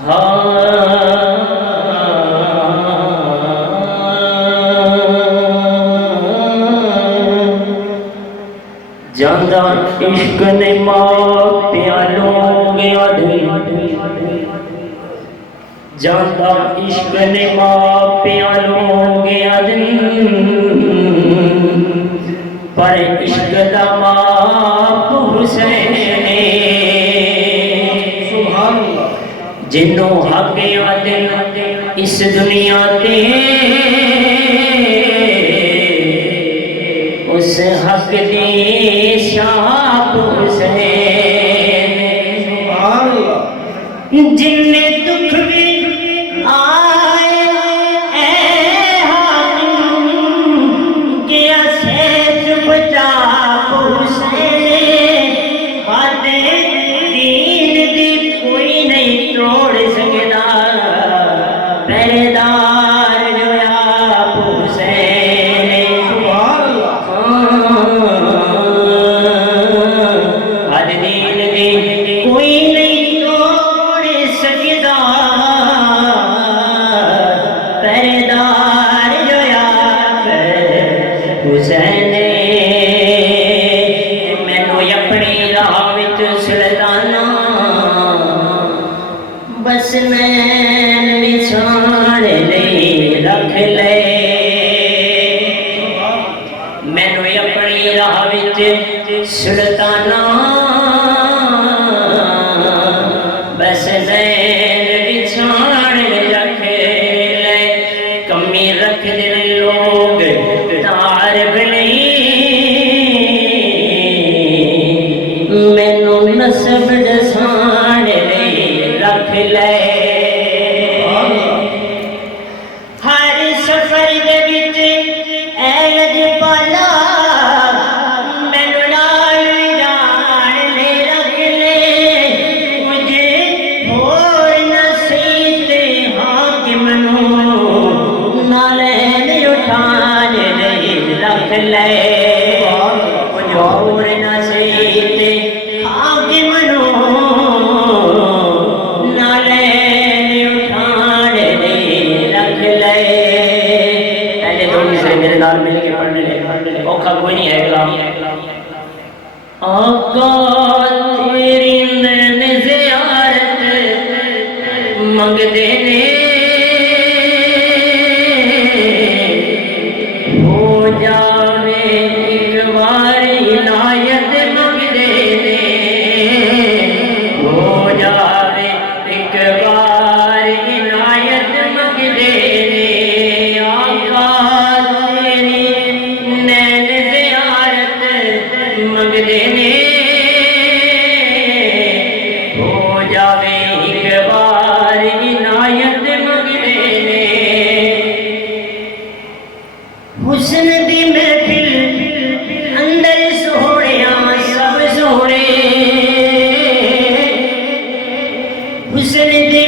जांदा इश्क ने मापिया लोग जांदा इश्क ने मापिया लोग पर इश्क दा माप हुसैन ने जिन्हों हक आदिल इस दुनिया ते उस हक दी शाप हुसैन जिन्ने दुख भी आए हाकिम गया से चुपचाप हुसैन बातें दीन दी कोई नहीं तोड़ सकता पहरेदार जो आप हुसैन हद दीन दी कोई नहीं तोड़ सकता पहरेदार जो आप हुसैन मैनू अपनी राह विच सुल्ताना बस नैन निछाण ले रख ले मैनू अपनी राह विच सुल्ताना बस नैन निछाण रख ले कमी रख दे लोग तारफ नहीं मैनू नसब दसाण ले रख ले हर सफर दे विच ऐ लजपाला मैनू नाल जान ले रख ले मुझे होर नसीब हाकिम नू नाल उठान ले रख ले मुझे होर नसीब हाकिम नू मेरे नाल मिल के पढ़ने ले औखा कोई नहीं है आका तेरी नैन ज़ियारत मंगदे ने हो जावे एक बार इनायत मंगदे ने हो जावे एक बार इनायत मंगदे ने आका मंगदे ने हो जावे एक बार इनायत मंगदे ने हुस्न दी महफिल अंदर सोहणिया सब सोहणे हुस्न दी